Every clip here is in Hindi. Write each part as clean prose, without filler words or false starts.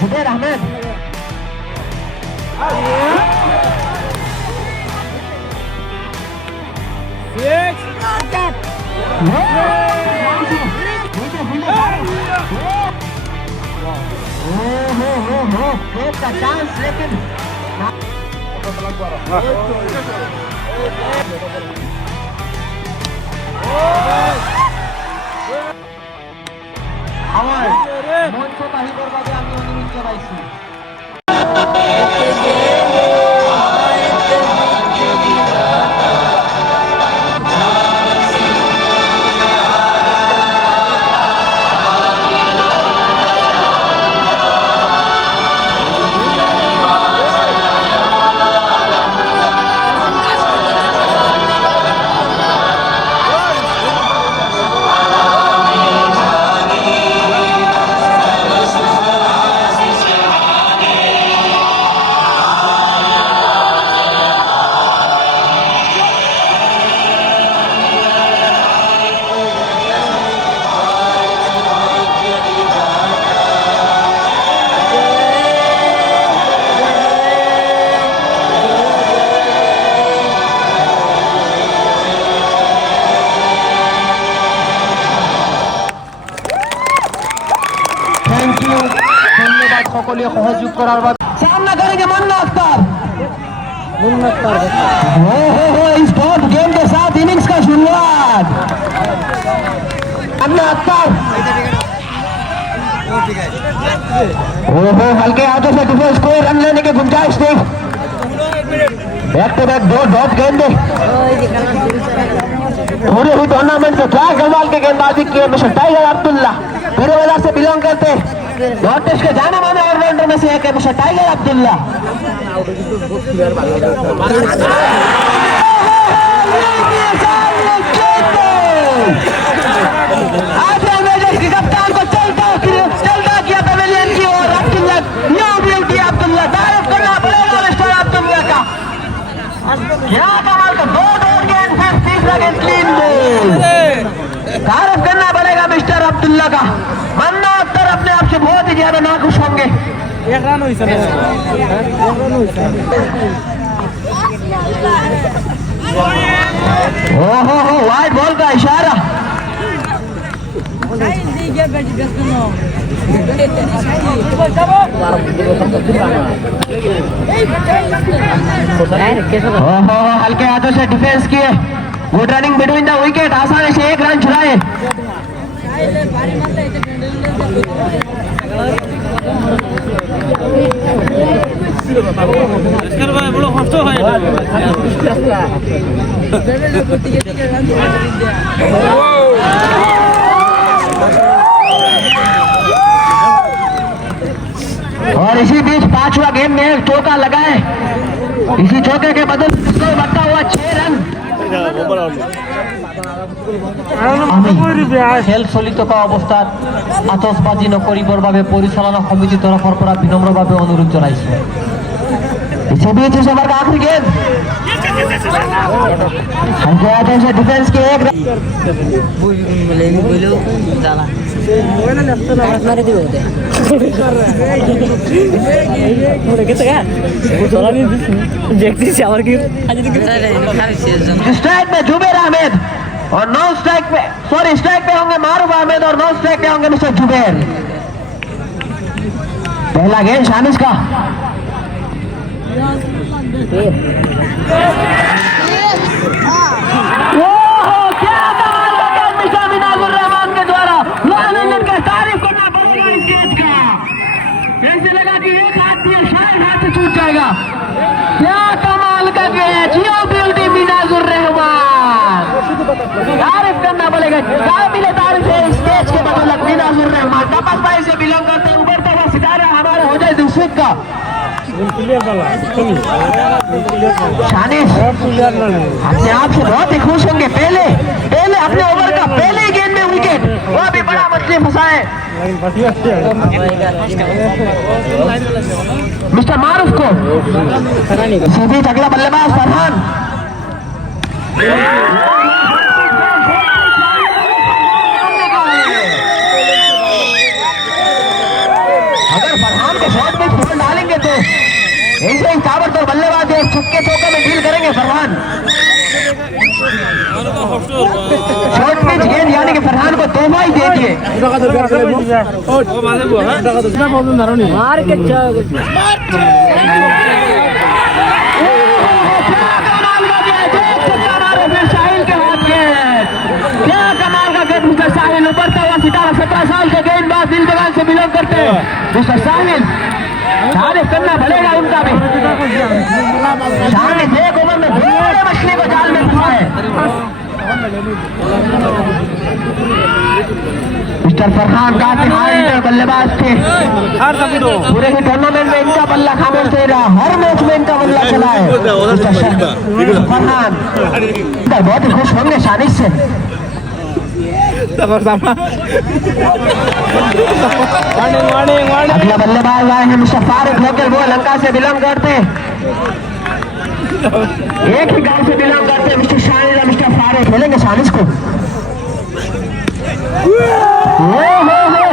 जुबेर अहमद का चांस लेकिन আমার মঞ্চ বাহিরের ভাবে আমি অনুরোধ জানাইছি সকলে সহযোগ করার सामना करेंगे मुन्ना अख्तर इस बहुत गेम के साथ इनिंग्स का शुरुआत मुन्ना अख्तर हल्के हाथों से डिफेंस कोई रन लेने की गुंजाइश नहीं बैक टू बैक दो डॉट गेंदे पूरे ही टूर्नामेंट से क्या गलवाल के गेंदबाजी किए मिस्टर टाइगर अब्दुल्ला पूरे बाजार से बिलोंग करते नॉर्थ ईस्ट के जाने माने ऑलराउंडर में से एक है मिस्टर टाइगर अब्दुल्ला आज मेजर की कप्तान को चलता किया पवेलियन की ओर अब्दुल्ला न्यू ब्यूटी अब्दुल्ला तारीफ करना पड़ेगा मिस्टर अब्दुल्ला का क्या कमाल का दो डॉट गेंद फिर तीसरा गेंद क्लीन बोल तारीफ करना पड़ेगा मिस्टर अब्दुल्ला का मन्ना अख्तर अपने आप से बहुत ही ज्यादा नाखुश होंगे एक रन हुई सर वाइड बॉल का इशारा हल्के हाथों से डिफेंस किए good running between the wicket आसानी से एक रन छुड़ाए बड़ा कष्ट হয় और इसी बीच पांचवा गेम में एक चौका लगाए इसी चौके के बदल स्कोर बढ़ता हुआ 6 रन খেল চলি থকা অৱস্থাত আতচবাজি নকৰিবৰ বাবে পৰিচালনা সমিতিৰ তৰফৰ পৰা বিনম্ৰভাৱে অনুৰোধ জনাইছো बीच ओवर का आखिरी गेंद से डिफेंस के एक स्ट्राइक में जुबेर अहमद और नौ स्ट्राइक पे स्ट्राइक पे होंगे मारूफ अहमद और नौ स्ट्राइक पे होंगे मिस्टर जुबेर पहला गेंद शानिश का रहमान के द्वारा के तारीफ करना पड़ेगा इस गेंद का ऐसे लगा कि एक हाथ दिए शायद हाथ से छूट जाएगा क्या कमाल का कैच यो ब्यूटी मिनाजुर रहमान तारीफ करना पड़ेगा काबिल तारीफ है इस कैच के बदौलत मिनाजुर रहमान तपस भाई से बिलोंग करते हैं उभरता हुआ सितारा शानिश अपने आप से बहुत ही खुश होंगे। पहले अपने ओवर का पहले ही गेंद में विकेट, वो भी बड़ा मछली फंसाए मिस्टर मारूफ को। सीधी अगला बल्लेबाज फरहान। अगर फरहान को शॉर्ट पिच बॉल डालेंगे तो ऐसे ही ताबड़तोड़ बल्लेबाज है, छक्के चौके में डील करेंगे फरहान। शॉर्ट पिच गेंद यानी कि फरहान को तोहफा ही दे दिए। क्या कमाल का गेंद मिस्टर साहिल, उभरता हुआ सितारा 17 साल के गेंदबाज दिल दीवान से बिलोंग करते हैं मिस्टर साहिल। तारीफ करना पड़ेगा उनका भी। साहिल एक ओवर में बड़े मछली को जाल में फंसाए। मिस्टर फरहान काफी हाई बल्लेबाज थे, पूरे ही टूर्नामेंट में इनका बल्ला खामोश नहीं रहा, हर मैच में इनका बल्ला चला है फरहान। बहुत ही खुश होंगे शानिश से। अगला बल्लेबाज आए हैं मिस्टर फारूक लोकल, वो लंका से बिलोंग करते हैं, एक ही गांव से बिलोंग करते हैं मिस्टर शानिश और मिस्टर फारूक। खेलेंगे शानिश को।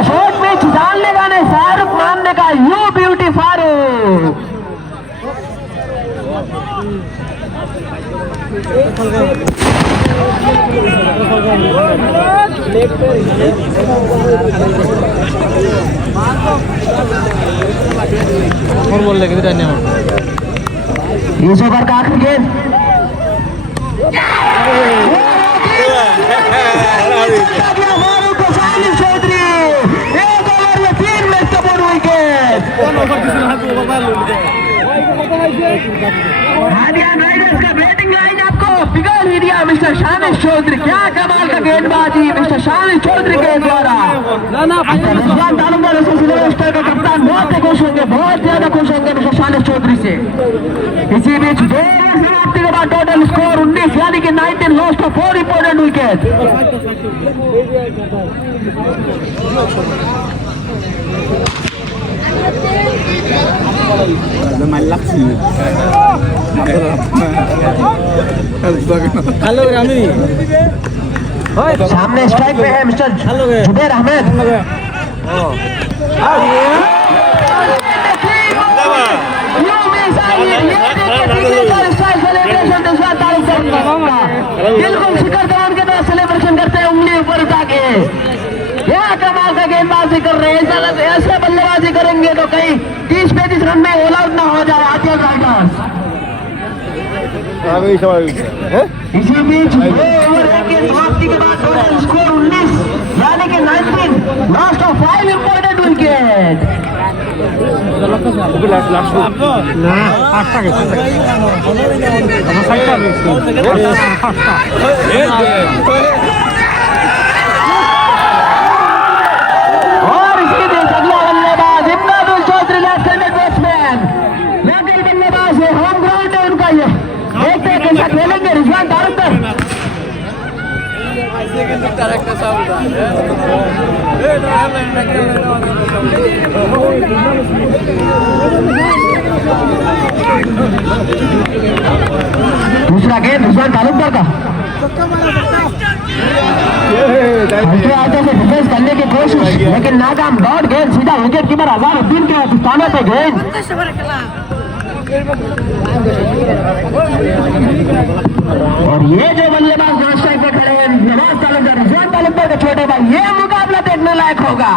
शॉर्ट पिच डालने का नहीं, फारूक मानने का, यू ब्यूटी फारूक। और बोल रहे किधर इस ओवर का आखिरी गेंद चौधरी, एक ओवर में 3 मैच का बोर्ड विकेट। राइडर्स का बैटिंग लाइन आपको बिगाड़ ही दिया मिस्टर शानिश चौधरी। क्या कमाल का गेंदबाजी मिस्टर शानिश चौधरी के द्वारा। रिजवान तालुकदार का कप्तान बहुत ही खुश होंगे, बहुत ज्यादा खुश होंगे मिस्टर शानिश चौधरी से। इसी बीच 2 ओवर समाप्ति के बाद टोटल स्कोर 19 यानी कि 19 लॉस्ट ऑफ 4 इंपॉर्टेंट विकेट। सामने स्ट्राइक पे है मिस्टर जुबैर अहमद। बिल्कुल शिखर धवन के तरह सेलिब्रेशन करते हैं, उंगली ऊपर उठा के। क्या कमाल का गेंदबाजी कर रहे हैं। ऐसे बल्लेबाजी करेंगे तो कहीं 30-35 रन में ऑल आउट ना हो जाए आदित्य राइडर्स। इसी बीच 2 ओवर की समाप्ति के बाद टोटल स्कोर 19 यानी कि 19 लास्ट ऑफ 5 इंपॉर्टेंट विकेट। और इसी बीच अगला बल्लेबाज Imdadul Chowdhury, left handed batsman, local बल्लेबाज है, होम ग्राउंड है उनका। ये देखते हैं कैसा खेलेंगे रिजवान तालुकदार। दूसरा गेंद रिजवान तालुकदार का। हल्के हाथों से डिफेंस करने की कोशिश लेकिन नाकाम। डॉट गेंद सीधा विकेट कीपर अजहरुद्दीन के स्थानों पे गेंद। और ये जो बल्लेबाज नॉन स्ट्राइक पे खड़े हैं नवाज तालुकदार, रिजवान तालुकदार के छोटे भाई, ये मुकाबला देखने लायक होगा।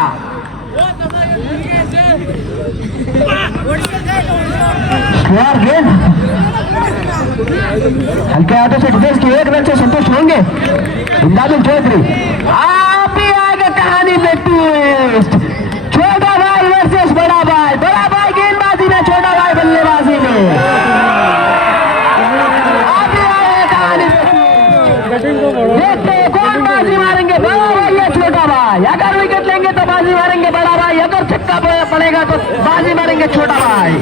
गेंद हल्के हाथों से डिफेंस की, 1 रन से संतुष्ट होंगे इमदादुल चौधरी। आप ही आगे कहानी में ट्विस्ट, छोटा भाई वर्सेस बड़ा भाई। बड़ा भाई गेंदबाजी में, छोटा भाई बल्लेबाजी में। आप ही आगे कहानी में देखते कौन बाजी मारेंगे, बड़ा भाई या छोटा भाई। अगर विकेट लेंगे तो बाजी मारेंगे बड़ा भाई, अगर छक्का पड़ेगा मारेगा तो बाजी मारेंगे छोटा भाई।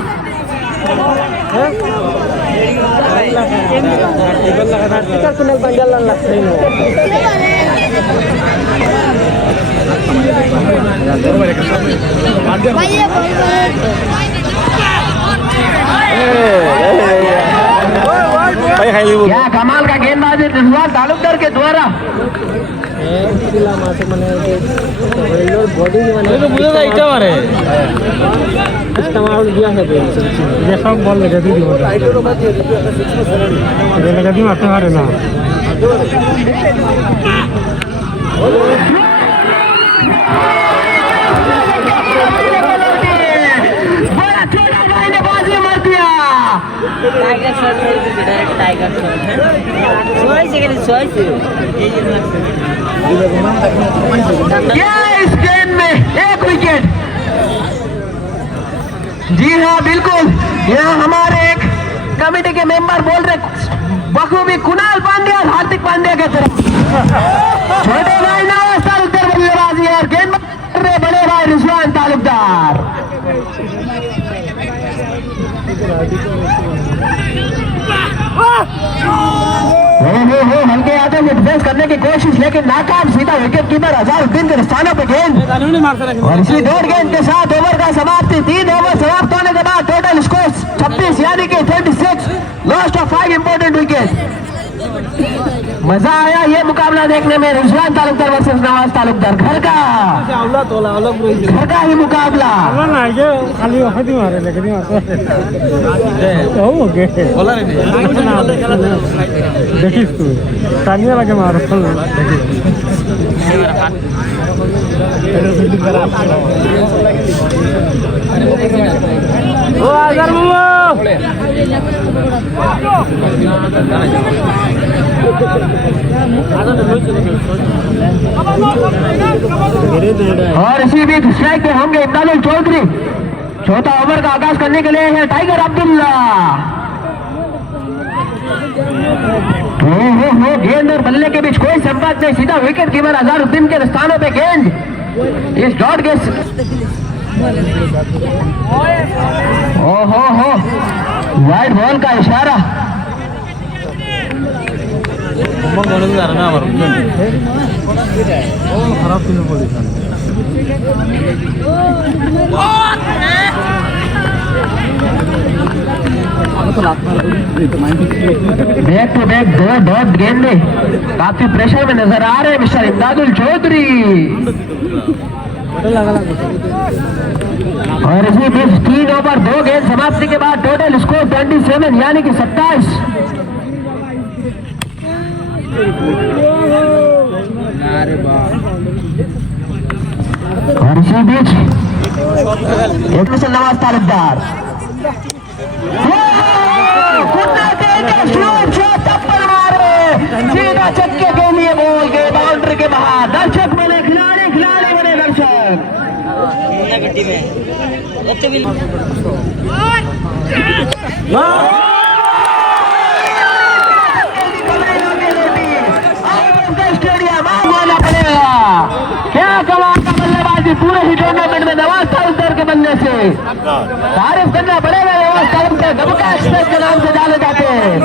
क्या कमाल का गेंदबाजी रिजवान तालुकदार के द्वारा। क्या इस गेम में एक विकेट। जी हाँ बिल्कुल, यहाँ हमारे एक कमेटी के मेंबर बोल रहे बखूबी कुणाल पांड्या और हार्दिक पांड्या के तरफ। छोटे भाई नवाज तालुकदार बल्लेबाजी और गेंद बड़े भाई रिजवान तालुकदार। हल्के हाथों में डिफेंस करने की कोशिश लेकिन नाकाम। सीधा विकेट कीपर अजहरुद्दीन के स्थानों पे गेंद और इसी डॉट गेंद के साथ ओवर का समाप्ति। 3 ओवर समाप्त होने के बाद टोटल स्कोर 26 यानी कि 26, लॉस्ट ऑफ 5 इंपोर्टेंट विकेट। मजा आया ये मुकाबला देखने में। रिजवान तालुकदार वर्सेस नवाज तालुकदार, घर का ही मुकाबला। देखिस तू तानिया लगे मारो ओ आजार और इसी बीच स्ट्राइक पे होंगे इमदादुल चौधरी। चौथा ओवर का आगाज करने के लिए है टाइगर अब्दुल्ला। गेंद और बल्ले के बीच कोई संपर्क नहीं। सीधा विकेट कीपर अजहरुद्दीन के स्थानों पे गेंद इस डॉट के। ओहो वाइड बॉल का इशारा। बैक टू बैक 2 डॉट गेंदे काफी प्रेशर में नजर आ रहे हैं मिस्टर इमदादुल चौधरी। और इसी बीच 3 ओवर 2 गेंद समाप्ति के बाद टोटल स्कोर 27 यानी कि 27। और इसी बीच नवाज तालुकदार सीधा छक्के के लिए बोल के बाउंड्री के बाहर। दर्शक बने खिलाड़ी, खिलाड़ी बने दर्शक। स्टेडियम आना पड़ेगा। क्या कमाल का बल्लेबाजी पूरे ही टूर्नामेंट में नवाज तालुकदार के बनने से तारीफ करना पड़ेगा। नवाज तालुकदार दबका एक्सप्रेस के नाम से जाने जाते हैं।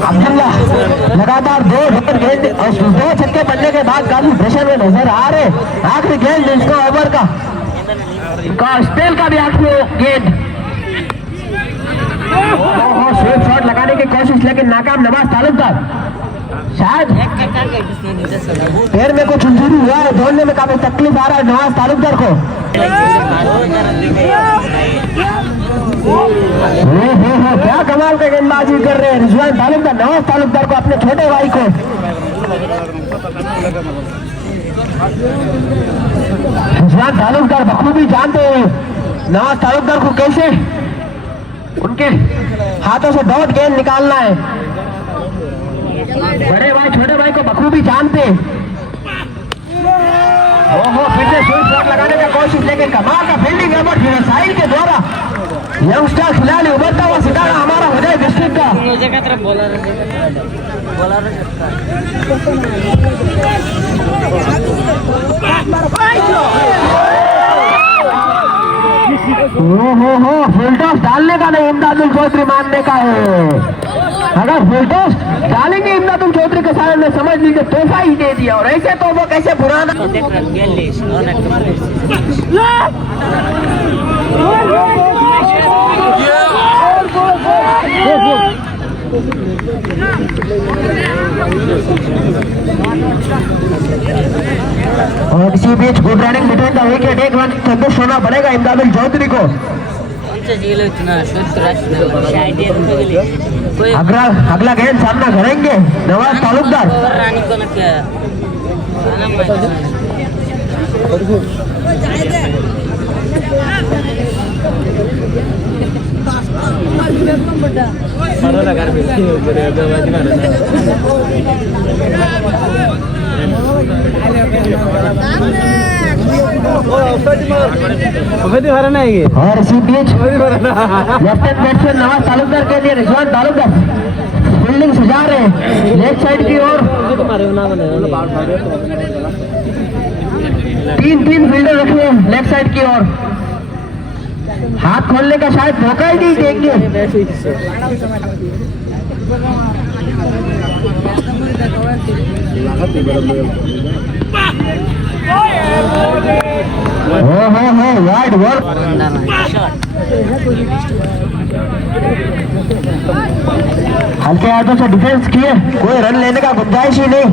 अब्दुल्ला लगातार 2 गेंद और 2 छक्के बनने के बाद काफी प्रेशर में नजर आ रहे। आखिरी गेंद इसका ओवर का स्पेल का भी आखिरी गेंद। स्वीप शॉट लगाने की कोशिश लेकिन नाकाम नवाज तालुकदार। शायद पैर में कुछ इंजरी हुआ है, दौड़ने में काफी तकलीफ आ रहा है नवाज तालुकदार को। क्या कमाल का गेंदबाजी कर रहे हैं रिजवान तालुकदार। नवाज तालुकदार को अपने छोटे भाई को रिजवान तालुकदार बखूबी जानते हैं नवाज तालुकदार को कैसे उनके हाथों से डॉट गेंद निकालना है। बड़े भाई छोटे भाई को बखूबी जानते। ओहो फिर से स्वीप शॉट लगाने का कोशिश, लेकिन कमाल का फील्डिंग एफर्ट साहिल के द्वारा यंगस्टर खिलाड़ी उभरता हुआ सितारा हमारा उदय डिस्ट्रिक्ट का। हो फुल टॉस डालने का नहीं, इमदादुल चौधरी मानने का है। अगर फुल टॉस डालेंगे इमदादुल चौधरी के सामने समझ लीजिए तोहफा ही दे दिया, और ऐसे तो वो कैसे पुराना और इसी बीच good running between the wicket, एक रन संतुष्ट होना पड़ेगा इमदादुल चौधरी को। अगला गेंद सामना करेंगे नवाज तालुकदार। और इसी बीच लेफ्ट बैट्समैन नवाज तालुकदार के लिए रिजवान तालुकदार फील्डिंग सजा रहे हैं लेफ्ट साइड की ओर। तीन फील्डर रखे हैं लेफ्ट साइड की ओर, हाथ खोलने का शायद मौका ही नहीं देंगे। वाइड वर्क, हल्के हाथों से डिफेंस किए, कोई रन लेने का गुंजाइश ही नहीं।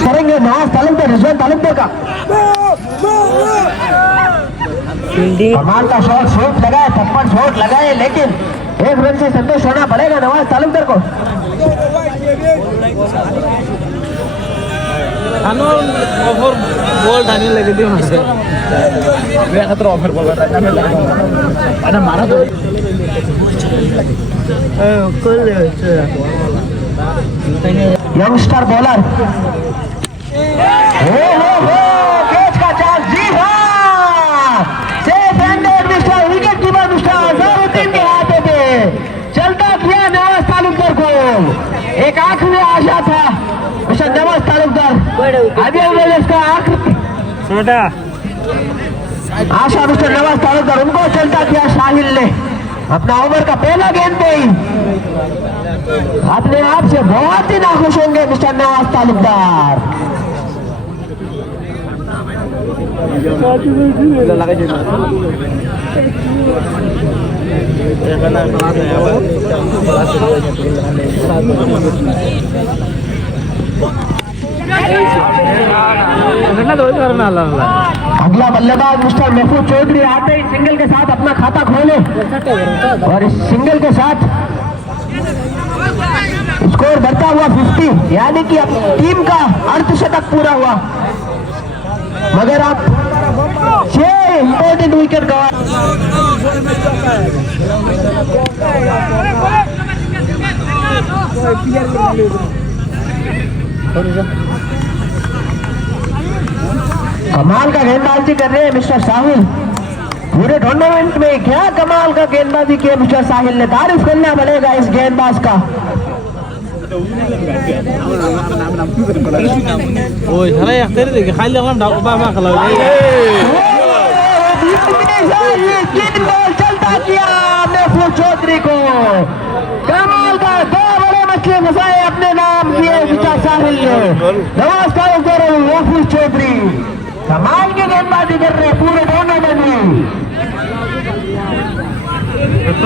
करेंगे नवाज तालुकदार, रिजवान तालुकदार का कमाल का शॉट लगाए, थप्पड़ शॉट लगाए, लेकिन एक रन से संतोष होना पड़ेगा नवाज तालुकदार को। बॉल डालने लगे थे वहां से, मैं खतरा ऑफर बॉल मारा मारा तो यंगस्टर बॉलर कैच का चांस, जी हाँ, safe handed mister wicket keeper mister Azharuddin के हाथों पे चलता किया नवाज तालुकदार को। एक आखिरी आशा था मिस्टर नवाज तालुकदार, अभी इसका आखिरी आशा मिस्टर नवाज तालुकदार, उनको चलता किया साहिल ने अपना ओवर का पहला गेंद पे ही। अपने आप से बहुत ही नाखुश होंगे मिस्टर नवाज तालुकदार। अगला बल्लेबाज मिस्टर महफूज चौधरी आते ही सिंगल के साथ अपना खाता खोले, और इस सिंगल के साथ स्कोर बढ़ता हुआ 50, यानी कि टीम का अर्धशतक पूरा हुआ। मगर आप 6 इंपॉर्टेंट विकेट गवा। कमाल का गेंदबाजी कर रहे हैं मिस्टर साहिल, पूरे टूर्नामेंट में क्या कमाल का गेंदबाजी किया मिस्टर साहिल ने, तारीफ करना पड़ेगा इस गेंदबाज का। चलता किया महफूज चौधरी को, कमाल का 2 बड़े मछली फंसाए अपने नाम किए मिस्टर साहिल ने। नमस्कार महफूज चौधरी कमाल की गेंदबाजी कर रहे पूरे टूर्नामेंट में।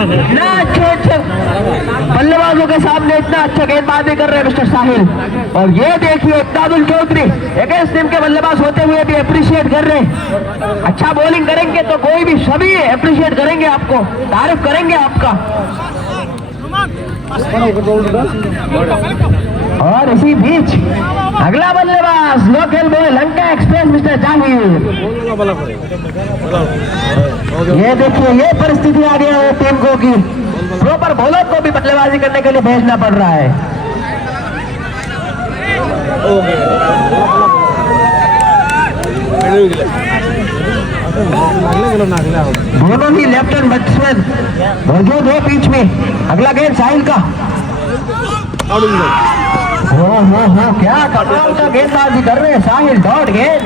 इतना अच्छे बल्लेबाजों के सामने इतना अच्छा गेंदबाजी कर रहे हैं मिस्टर साहिल। और ये देखिए इमदादुल चौधरी अगेंस्ट टीम के बल्लेबाज होते हुए भी अप्रिशिएट कर रहे हैं। अच्छा बॉलिंग करेंगे तो कोई भी सभी अप्रिशिएट करेंगे, आपको तारीफ करेंगे आपका। और इसी बीच अगला बल्लेबाज local boy Lanka express mister जाहिर। ये देखिए ये परिस्थिति आ गई है टीम को कि प्रॉपर बॉलर को भी बल्लेबाजी करने के लिए भेजना पड़ रहा है। दोनों ही लेफ्ट हैंड बैट्समैन मौजूद है बीच में। अगला गेंद साहिल का। हो क्या कमाल का गेंदबाजी कर रहे हैं साहिल। डॉट गेंद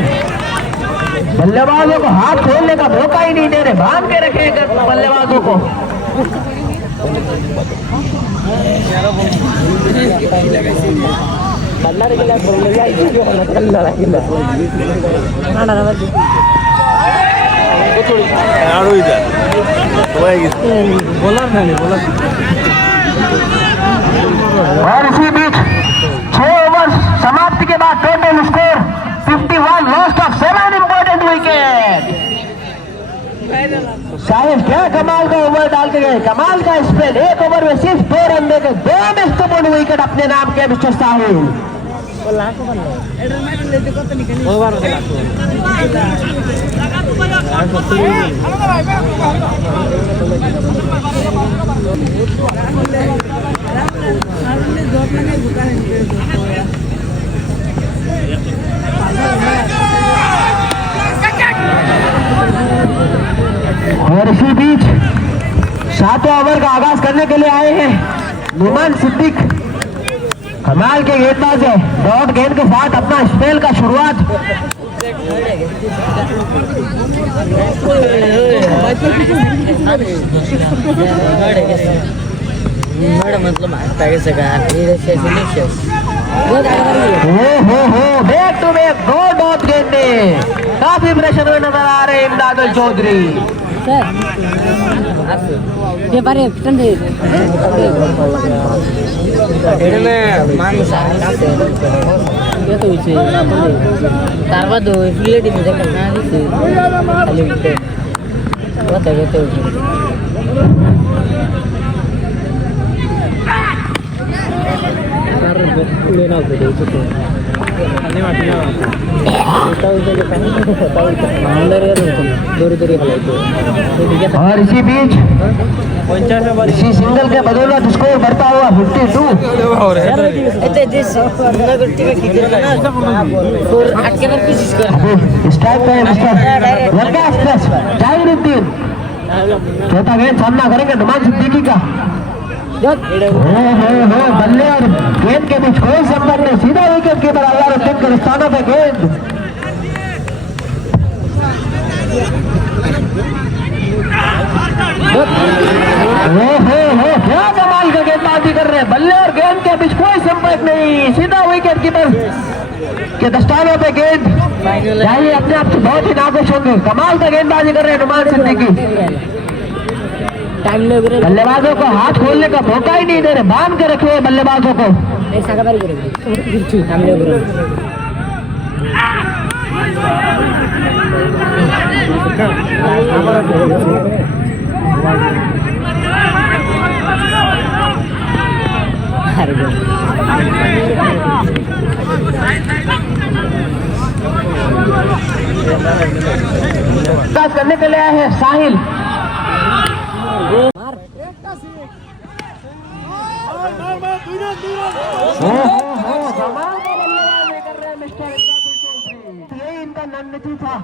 बल्लेबाजों को हाथ खोलने का मौका ही नहीं दे रहे, बांध के रखे बल्लेबाजों को। और इसी बीच 6 ओवर समाप्ति के बाद total score 51, lost of 7 important wicket. Sahil क्या कमाल का ओवर डाल के गए, कमाल का स्पेल। 1 ओवर में सिर्फ 2 रन देकर 2 महत्वपूर्ण विकेट अपने नाम के मिस्टर साहिल। और इसी बीच 7वां ओवर का आगाज करने के लिए आए हैं नुमान सिद्दीक। कमाल के गेंदबाज है, डॉट गेंद के साथ अपना स्पेल का शुरुआत। बैक टू बैक 2 डॉट गेंदे काफी प्रेशर में नजर आ रहे इमदादुल चौधरी। और इसी बीच इसी सिंगल के बदौलत स्कोर बढ़ता हुआ 52। स्ट्राइक पे लंका एक्सप्रेस जाहिरुद्दीन। चौथा गेंद सामना करेंगे नुमान सिद्दीकी का। बल्ले और गेंद के बीच कोई संबंध नहीं, सीधा विकेट कीपर अल्लाह के स्थानों पे गेंद। क्या कमाल का गेंदबाजी कर रहे हैं, बल्ले और गेंद के बीच कोई संपर्क नहीं, सीधा विकेट कीपर के दस्तानों पे गेंद। चाहिए अपने आप से बहुत ही नाखुश होंगे, कमाल का गेंदबाजी कर रहे हैं नुमान सिद्दीकी। बल्लेबाजों को हाथ खोलने का मौका ही नहीं दे रहे, बांध के रखे हुए बल्लेबाजों को। करने के लिए आए हैं साहिल। ये इनका रणनीति था।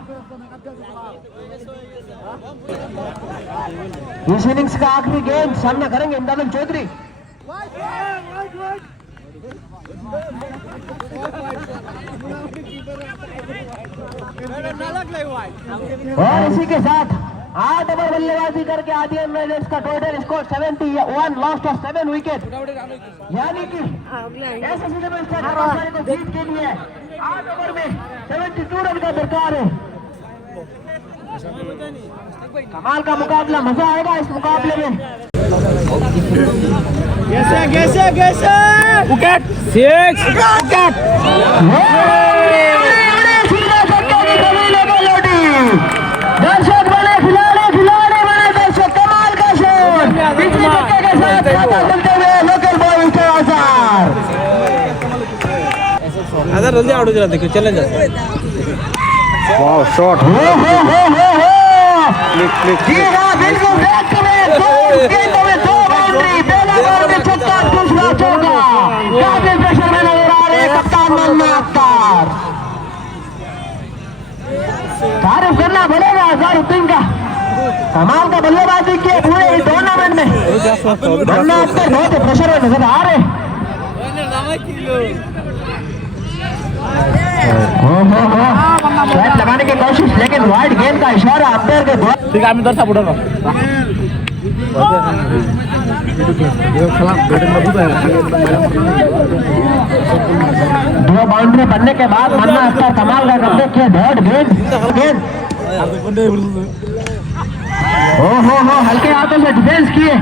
इस इनिंग्स का आखिरी गेंद सामना करेंगे इमदादुल चौधरी। और इसी के साथ 8 ओवर बल्लेबाजी करके आदियन राइडर्स का total score 71, lost of 7 wicket. यानी कि को जीत के लिए 8 ओवर में 72 रन का दरकार है। कमाल का मुकाबला, मजा आएगा इस मुकाबले में। कैसे विकेट 6 विकेट। दर्शक बने खिलाड़ी बने दर्शक, कमाल का शॉट पिछले धक्के के साथ खाता चलते हुए लोकेश जल्दी आउट हो जरा देखिए चैलेंज है वाओ शॉट जी हाँ बिल्कुल बैक में गेंदों में 2 बाउंड्री पहला बाउंड्री छक्का दूसरा चौका काफी प्रेशर में नजर आ रहे हैं कप्तान मन्ना अख्तर तारीफ करना पड़ेगा अजहरुद्दीन का कमाल का बल्लेबाजी किया पूरे इस टूर्नामेंट में मन्ना अख्तर बहुत प्रेशर में नजर आ रहे शॉट लगाने की कोशिश लेकिन वाइड गेंद का इशारा अंपायर के द्वारा ठीक है আমি দর সাপোর্ট করব दो बाउंड्री बनने के बाद मन्ना अख्तर कमाल का करते किया डॉट गेंद हो हल्के हाथों से डिफेंस किए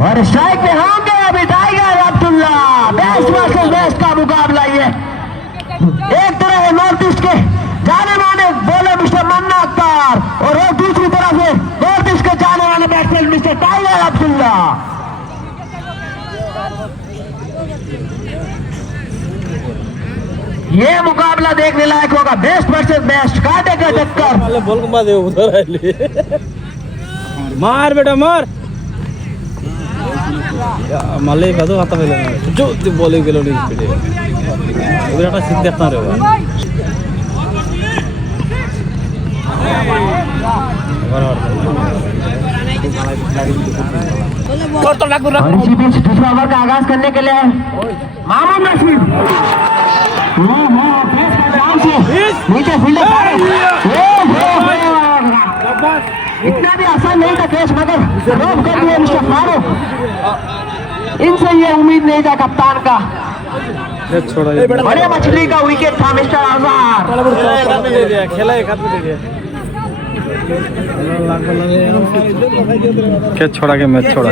और स्ट्राइक पे होंगे अभी tiger Abdullah best versus best का मुकाबला ये एक तरफ है नॉर्थ ईस्ट के जाने माने बॉलर मिस्टर मन्ना अख्तर और एक दूसरी तरफ है नॉर्थ ईस्ट के जाने वाले बैट्समैन मिस्टर टाइगर अब्दुल्ला ये मुकाबला देखने लायक होगा बेस्ट वर्सेस बेस्ट कांटे का टक्कर बोल घुमा दे उधर मार बेटा मार माले बादो आता पहले जो बॉलिंग गेलो नहीं स्पीडे उधर একটা সিন দেখতা রে इसी बीच दूसरा ओवर का आगाज करने के लिए मामून नसीब नीचे फील्डर इतना भी आसान नहीं था केस मगर रोक कर दिया मिस्टर फारूक इनसे ये उम्मीद नहीं था कप्तान का बड़े मछली का विकेट था मिस्टर आजाद खेला एक हाथ में दे दिया कैच छोड़ा के मैच छोड़ा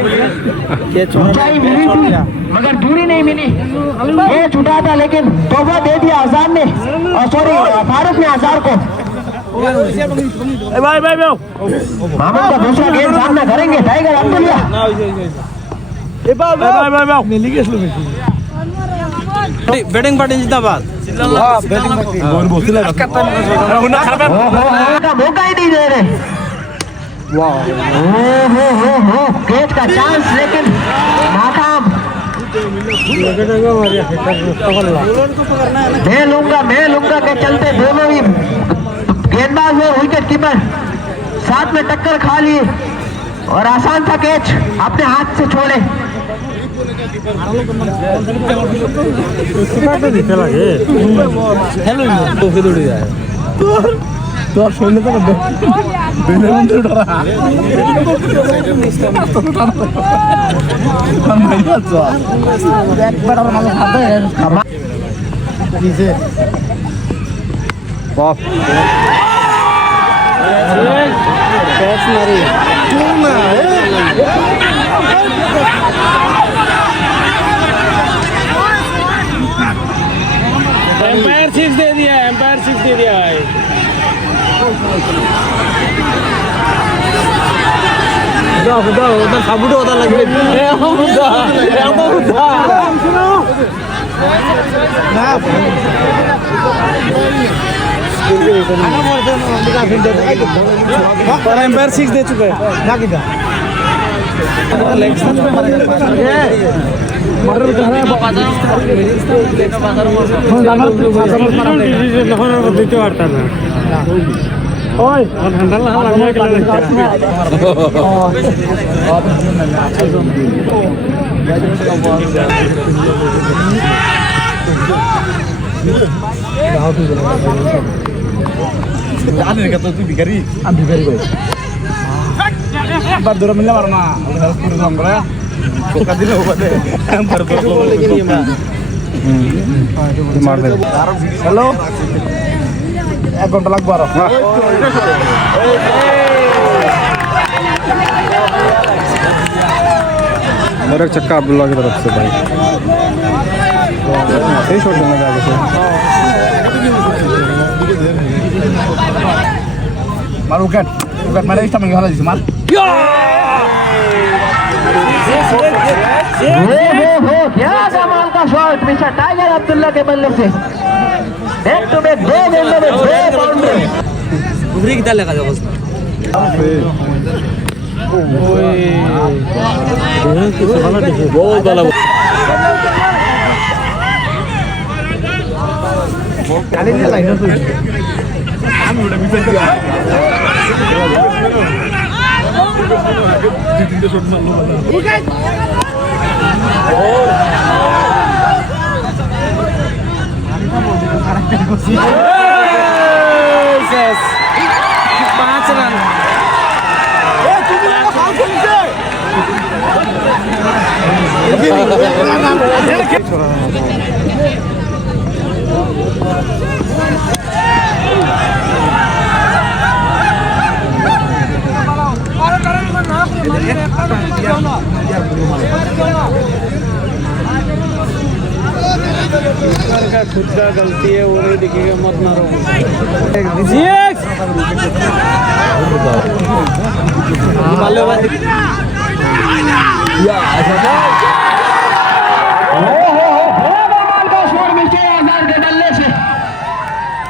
ऊंचाई मिली थी मगर दूरी नहीं मिली ये छुटा था लेकिन तोहफा दे दिया आजाद ने और सॉरी फारूक ने आजाद को भाई भाई मामून का दूसरा गेंद सामना करेंगे टाइगर अब्दुल्ला बैटिंग पार्टी जिंदाबाद का मौका ही नहीं दे रहे कैच का चांस लेकिन नाकाम मैं लूंगा के चलते दोनों ही गेंदबाज और विकेट कीपर साथ में टक्कर खा लिए और आसान था कैच अपने हाथ से छोड़े हेलो तो फिर उड़ जाए तो आप सुनने तो एम्पायर 6 दे दिया है उधर साबुट होता लगे एम्पायर 6 दे चुका है দিতে পারতাম না ওই ঠান্ডা লাগা তুই ভিখারি আমি ভিখারি ভাই বার দূরে মিললে পারো না পুরো আমরা চোখা দিলে ওখানে হ্যালো 1 ঘন্টা লাগবে আর मेरा चक्का अब्दुल्ला की तरफ से भाई सही शॉट देना आगे से मार विकेट मारे इस टाइम हला दिस मार क्या कमाल का शॉट मिस्टर टाइगर अब्दुल्ला के बल्ले से बैक टू बैक 2 गेंदों में 2 बाउंड्री। उगरी कितना लगा था बस बहुत वाला पांच रन खुद का गलती है वो नहीं दिखेगा मत मारो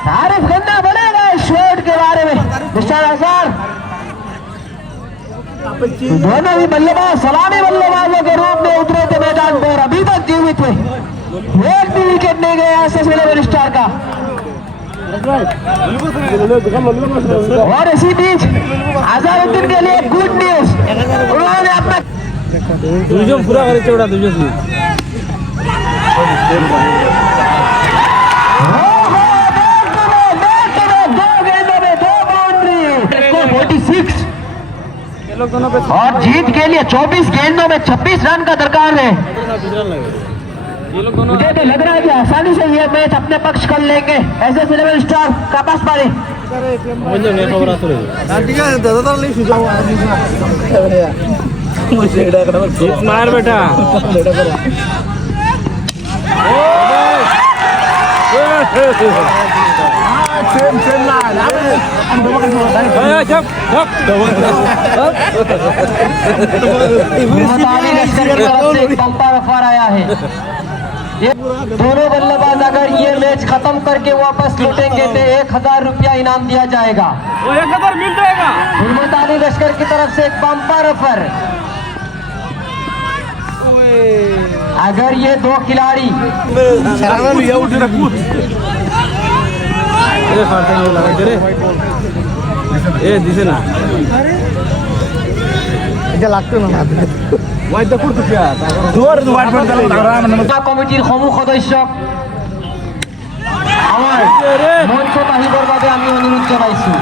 तारीफ करना पड़ेगा इस शॉट के बारे में मिस्टर अजहर। दोनों ही बल्लेबाज सलामी बल्लेबाजों के रूप में उतरे थे मैदान पर, अभी तक जीवित थे, एक भी विकेट नहीं गया एसएस 11 स्टार का। और इसी बीच अजहरुद्दीन के लिए गुड न्यूज, उन्होंने अपना पूरा करे चौड़ा दूसरे और जीत के लिए 24 गेंदों में 26 रन का दरकार है। मुझे तो लग रहा है कि आसानी से ये मैच अपने पक्ष कर लेंगे एसएस 11 स्टार का पास पारी। मार बेटा बम्पर ऑफर आया है। ये दोनों बल्लेबाज अगर ये मैच खत्म करके वापस लौटेंगे तो 1000 रुपया इनाम दिया जाएगा। 1000 मिल जाएगा। मोहम्मद अली लश्कर की तरफ से एक बम्पर ऑफर। अगर ये 2 खिलाड़ी दिसे ना কমিটির সমূহ সদস্য আমার মঞ্চত আহিবৰ বাবে আমি অনুৰোধ জনাইছো।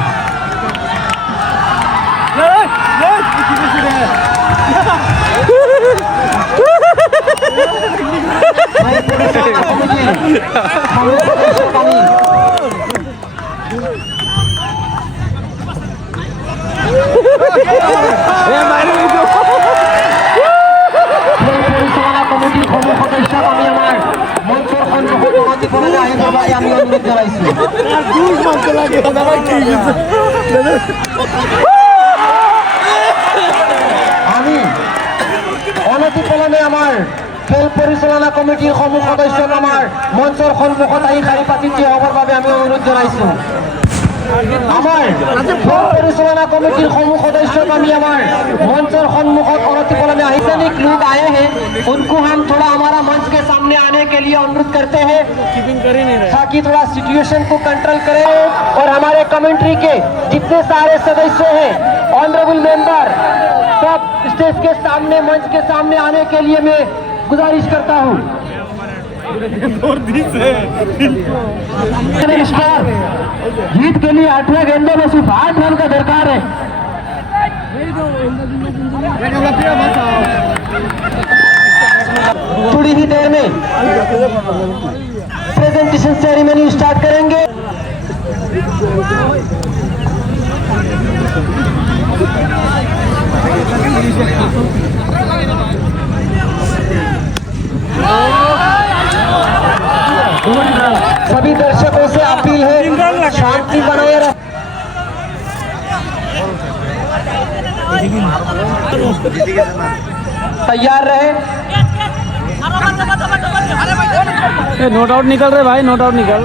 কমিটির সমূহ সদস্য আমি আমার মঞ্চৰ সন্মুখত উপস্থিত হ'বলৈ আহিবৰ বাবে আমি অনুৰোধ জনাইছো। আমি অনতিপলমে আমাৰ খেল পৰিচালনা কমিটিৰ সমূহ সদস্যক আমাৰ মঞ্চৰ সন্মুখত আহি শাৰী পাতি থিয় হ'বৰ বাবে আমি অনুৰোধ জনাইছো। আমাৰ খেল परिचालना कमेटीर সমূহ सदस्यक আমি আমার मंचर सम्मुखत अनतिपलमे आहिसनिक लोग आए हैं, उनको हम थोड़ा हमारा मंच के सामने आने के लिए अनुरोध करते हैं ताकि थोड़ा सिचुएशन को कंट्रोल करें। और हमारे कमेंट्री के जितने सारे सदस्य हैं, ऑनरेबल मेंबर, सब स्टेज के सामने मंच के सामने आने के लिए मैं गुजारिश करता हूँ। जीत के लिए 8वें गेंदों में सिर्फ 8 रन का दरकार है। थोड़ी ही देर में प्रेजेंटेशन सेरेमनी स्टार्ट करेंगे। सभी दर्शकों से अपील है शांति बनाए रखें। तैयार रहे। नोट आउट निकल रहे भाई, नोट आउट निकल।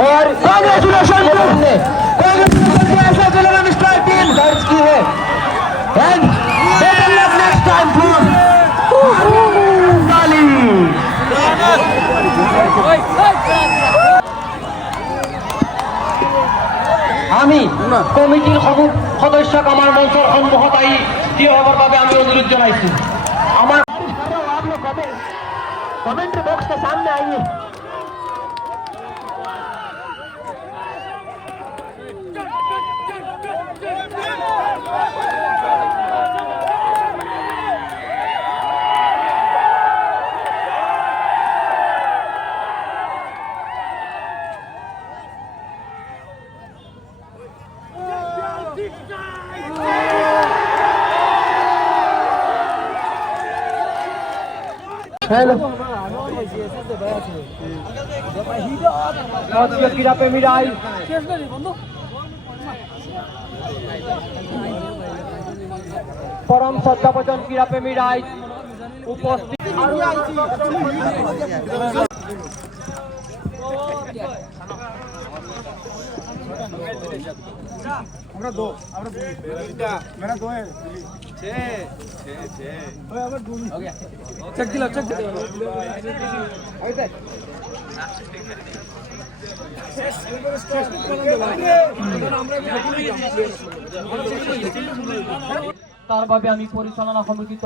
और कांग्रेचुलेशन मिस्टर टीम दर्ज की है and better luck next time for আমি কমিটিৰ সদস্যক আমাৰ মঞ্চৰ সন্মুখত আহি থিয় হ'বৰ বাবে আমি অনুৰোধ জনাইছো। আমাৰ কমেন্ট্री बॉक्स के सामने आइए। हेलो क्रीड़ा प्रेमी राय परम श्रद्धाभजन क्रीड़ा प्रेमी राय उपस्थित তার ভাবে আমি পরিচালনা কমিটি